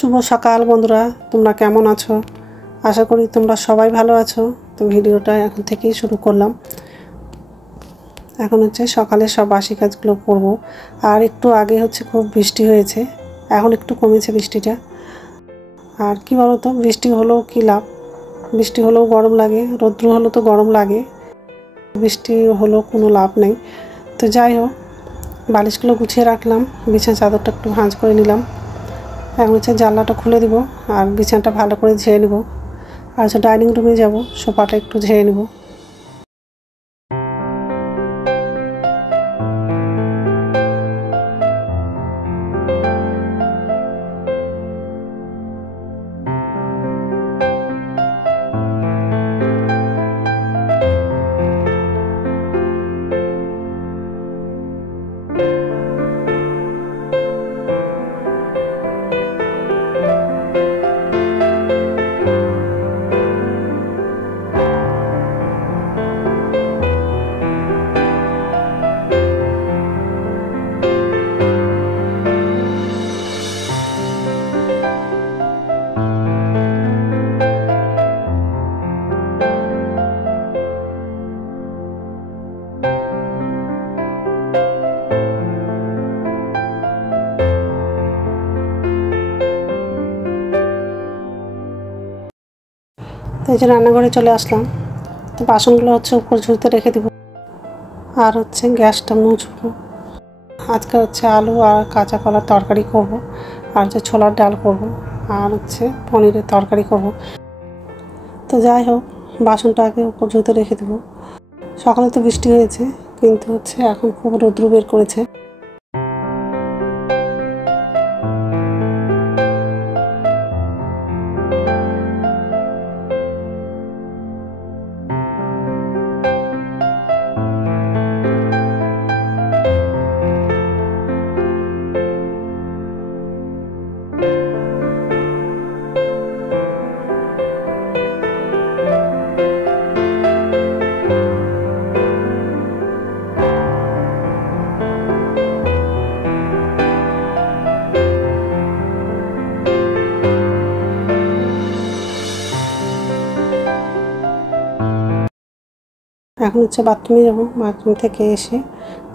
শুভ সকাল বন্ধুরা, তোমরা কেমন আছো? আশা করি তোমরা সবাই ভালো আছো। তো ভিডিওটা এখন থেকেই শুরু করলাম। এখন হচ্ছে সকালে সব বাসি কাজগুলো করব। আর একটু আগে হচ্ছে খুব বৃষ্টি হয়েছে, এখন একটু কমেছে বৃষ্টিটা। আর কি বলো তো, বৃষ্টি হলেও কী লাভ? বৃষ্টি হলেও গরম লাগে, রৌদ্র হলেও তো গরম লাগে, বৃষ্টি হলেও কোনো লাভ নেই। তো যাই হোক, বালিশগুলো গুছিয়ে রাখলাম, বিছানা চাদরটা একটু ভাঁজ করে নিলাম। এখন হচ্ছে জানলাটা খুলে দিব আর বিছানাটা ভালো করে ঝেড়ে নেব। আর হচ্ছে ডাইনিং রুমে যাব, সোফাটা একটু ঝেড়ে নেব। তো এই যে রান্নাঘরে চলে আসলাম। তো বাসনগুলো হচ্ছে উপর ঝুড়িতে রেখে দেবো আর হচ্ছে গ্যাসটা মুছবো। আজকে হচ্ছে আলু আর কাঁচা কলার তরকারি করব, আর হচ্ছে ছোলার ডাল করব, আর হচ্ছে পনিরের তরকারি করব। তো যাই হোক, বাসনটা আগে উপর ঝুড়িতে রেখে দেবো। সকালে তো বৃষ্টি হয়েছে, কিন্তু হচ্ছে এখন খুব রৌদ্র বের করেছে। এখন হচ্ছে বাথরুমে যাব, বাথরুম থেকে এসে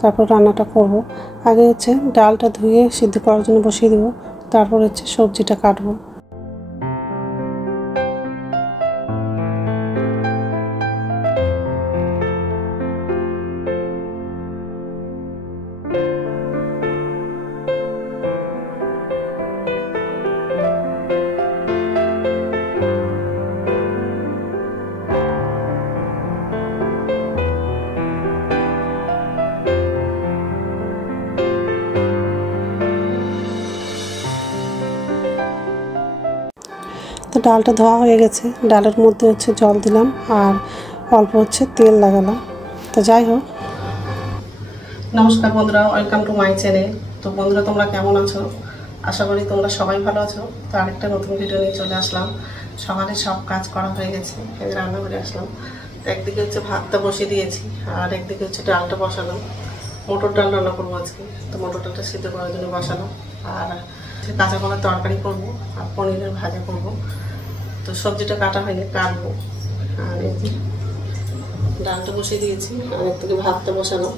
তারপর রান্নাটা করব। আগে হচ্ছে ডালটা ধুয়ে সিদ্ধ করার জন্য বসিয়ে দেবো, তারপর হচ্ছে সবজিটা কাটবো। তো ডালটা ধোয়া হয়ে গেছে, ডালের মধ্যে হচ্ছে জল দিলাম আর অল্প হচ্ছে তেল লাগালাম। তো যাই হোক, নমস্কার বন্ধুরা, ওয়েলকাম টু মাই চ্যানেল। তো বন্ধুরা, তোমরা কেমন আছো? আশা করি তোমরা সবাই ভালো আছো। তো আরেকটা নতুন ভিডিও নিয়ে চলে আসলাম। সকালে সব কাজ করা হয়ে গেছে, রান্না করে আসলাম। তো একদিকে হচ্ছে ভাতটা বসিয়ে দিয়েছি আর একদিকে হচ্ছে ডালটা বসালাম। মটর ডাল রান্না করবো আজকে। তো মটর ডালটা সিদ্ধ করার জন্য বসালাম। আর কাঁচা কলার তরকারি করবো আর পনিরের ভাজা করবো। তো সবজিটা কাটা হয়নি, কাটবো। আর এই যে ডালটা বসিয়ে দিয়েছি আর একদিকে ভাতটা বসালাম।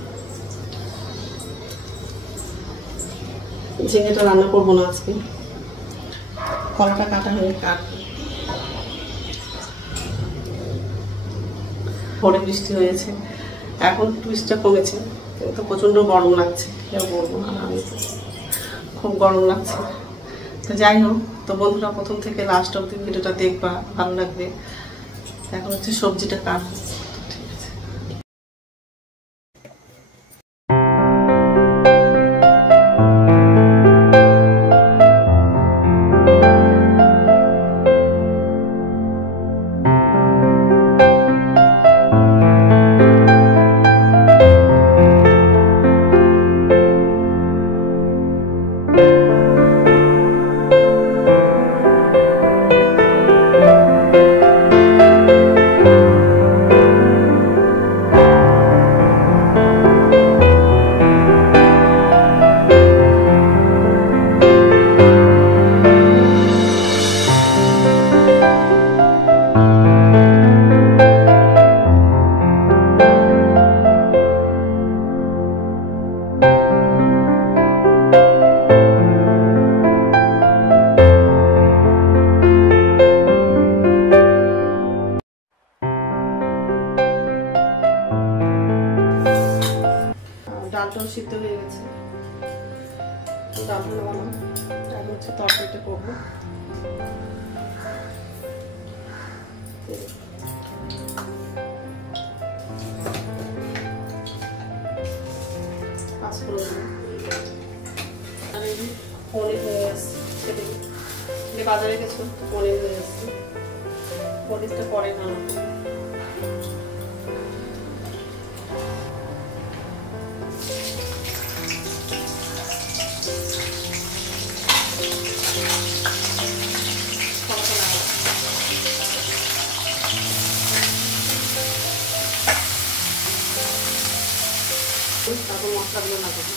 ঝিঙেটা রান্না করবো না আজকে, কলাটা কাটা হয়নি, কাটবো। ভোরে বৃষ্টি হয়েছে, এখন বৃষ্টিটা কমেছে, কিন্তু প্রচণ্ড গরম লাগছে। কেউ বলবো না, আমি খুব গরম লাগছে। তো যাই হোক, তো বন্ধুরা প্রথম থেকে লাস্ট অবধি ভিডিওটা দেখবা, ভালো লাগবে। এখন হচ্ছে সবজিটা কাটবো। হয়ে গেছে, ডাল বানালাম, আর হচ্ছে তরকারিটা করবো। আর এই পনির হয়ে আসছে, সেটা বাজারে গেছো পনির হয়ে আসছে, পনিরটা পরে বানাবো। তারপর মশলাগুলো লাগাবো।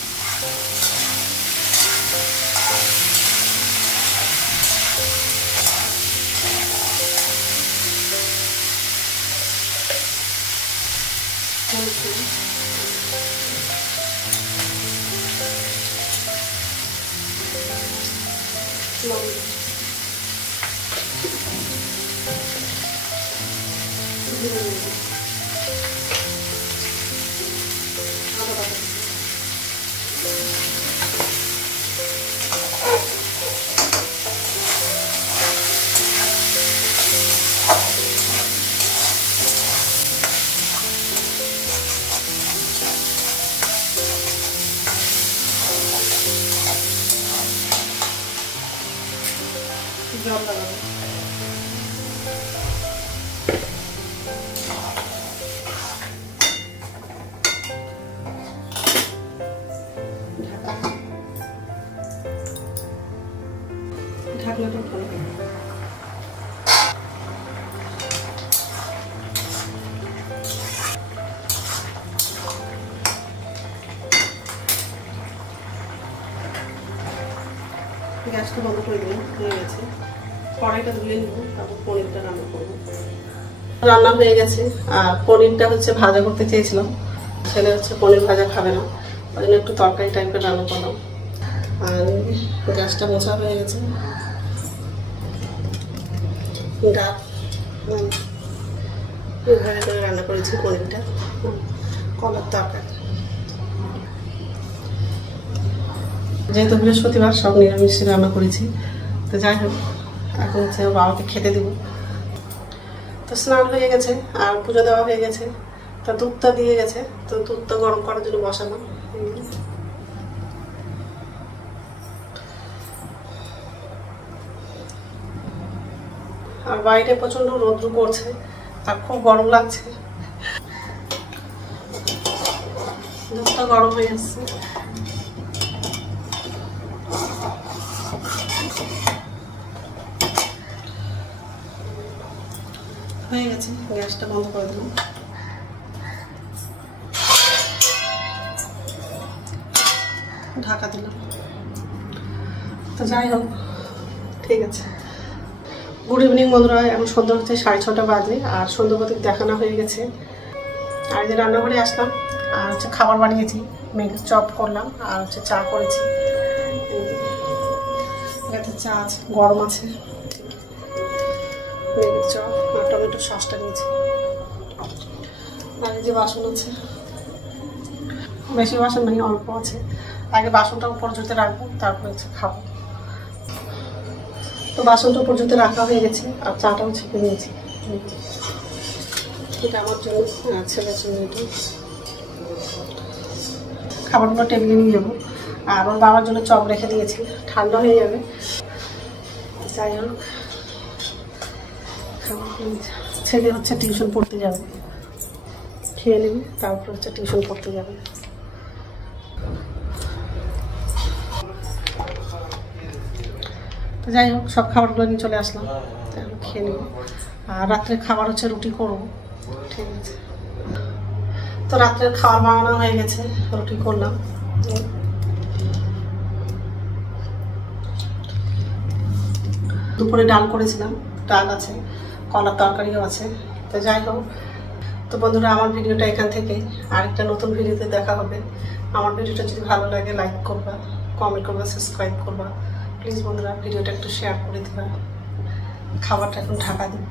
জল লাগাবো। ঢাকনাটা ভালো গ্যাসটা বন্ধ করে দিলাম, হয়ে গেছে। কড়াইটা ধুয়ে নিব, তারপর পনিরটা রান্না করবো। রান্না হয়ে গেছে, আর পনিরটা হচ্ছে ভাজা করতে চেয়েছিলাম, ছেলে হচ্ছে পনির ভাজা খাবে না, ওই জন্য একটু তরকারি টাইপের রান্না করলাম। আর গ্যাসটা মোছা হয়ে গেছে। ডাল এইভাবে করে রান্না করেছি পনিরটা, কলার তরকারি। যেহেতু বৃহস্পতিবার সব নিরামিষ রান্না করেছি, তো যাই হোক এখন হচ্ছে বাবাকে খেতে দেব। তো স্নান হয়ে গেছে আর পুজো দেওয়া হয়ে গেছে, তা দুধটা দিয়ে গেছে, তো দুধটা গরম করার জন্য বসানো। আর বাইরে প্রচন্ড রৌদ্র পড়ছে আর খুব গরম লাগছে, দুধটা গরম হয়ে আসছে। হয়ে গেছে, গ্যাসটা বন্ধ করে দিলাম। ঢাকা দিলাম। তো যাই হোক, ঠিক আছে। গুড ইভিনিং বন্ধুরা, এখন সন্ধ্যা হচ্ছে 6:30 বাজে, আর সন্ধ্যাপতি দেখানো হয়ে গেছে। আর যে রান্নাঘরে আসলাম, আর হচ্ছে খাবার বানিয়েছি, মেঘের চপ করলাম, আর হচ্ছে চা করেছি। এটাতে চা আছে, গরম আছে, মেঘের চপ আর টমেটো সসটা নিয়েছি। আর এই যে বাসন আছে, বেশি বাসন নেই, অল্প আছে। আগে বাসনটা উপর জুতে রাখবো, তারপর হচ্ছে খাবো। তো বাসনটা উপর জুতে রাখা হয়ে গেছে, আর চাটাও ছেঁকে নিয়েছি। এটা আমার জন্য, ছেলের জন্য। এটা খাবারগুলো টেবিলে নিয়ে যাবো, আর আমার বাবার জন্য চপ রেখে দিয়েছি, ঠান্ডা হয়ে যাবে। যাই হোক, ছেলে হচ্ছে টিউশন পড়তে যাবে, খেয়ে নেবে, তারপর হচ্ছে টিউশন পড়তে যাবে। তো যাই হোক, সব খাবারগুলো নিয়ে চলে আসলাম, খেয়ে নেব। আর রাত্রে খাবার হচ্ছে রুটি করবো, ঠিক আছে। তো রাত্রের খাবার বানানো হয়ে গেছে, রুটি করলাম। দুপুরে ডাল করেছিলাম, ডাল আছে, কলার তরকারিও আছে। তো যাই হোক, তো বন্ধুরা আমার ভিডিওটা এখান থেকে আরেকটা নতুন ভিডিওতে দেখা হবে। আমার ভিডিওটা যদি ভালো লাগে লাইক করবা, কমেন্ট করবা, সাবস্ক্রাইব করবা। প্লিজ বন্ধুরা ভিডিওটা একটু শেয়ার করে দিবা। খাবারটা এখন ঢাকা দিবা।